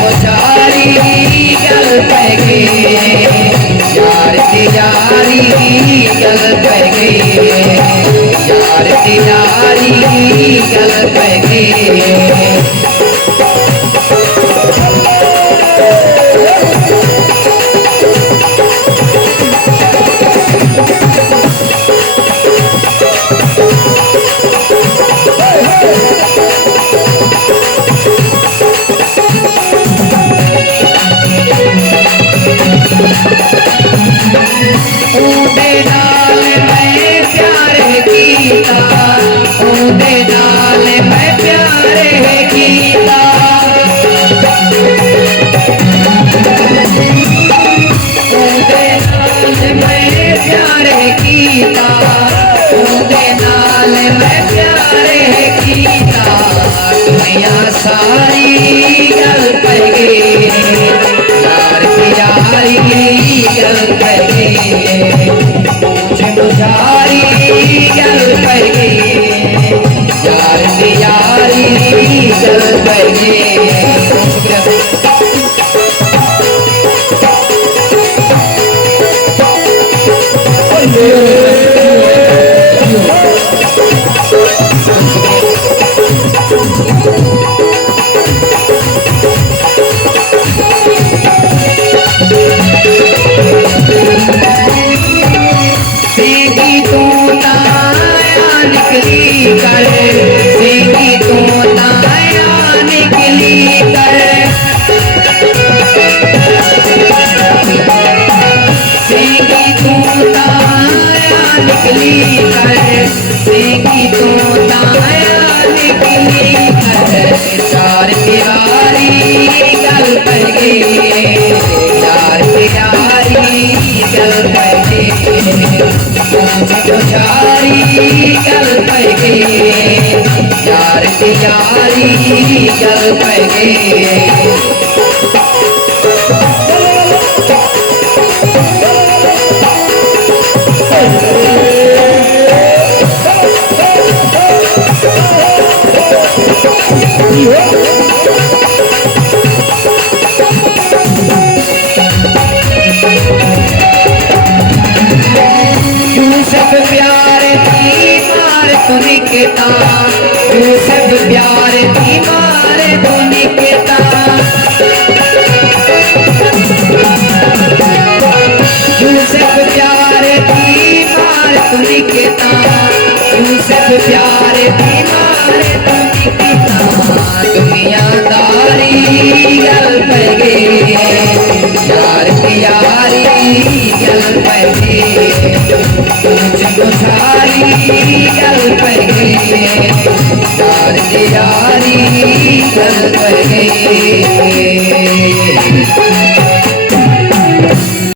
मुझारी गल पे गए यार की यारी गल पे गए यार की यारी गल पे गए सारी गल पे गए यार की यारी गल पे गए मुझे मुझारी गल पे गए यार की यारी गल पे गए। चार किनारी गल पे गए चार किनारी गल पे गए चारी गल पे गए चार किनारी गल पे गए। सब प्यार थी मार तू निकता सब प्यार थी मार तू निकता सब प्यार थी मार तू निकता सब प्यार थी मार तू निकता दुनियादारी गल पे गए यार की यारी गल पे गए मुझारी गल पे गए यार की यारी गल पे गए।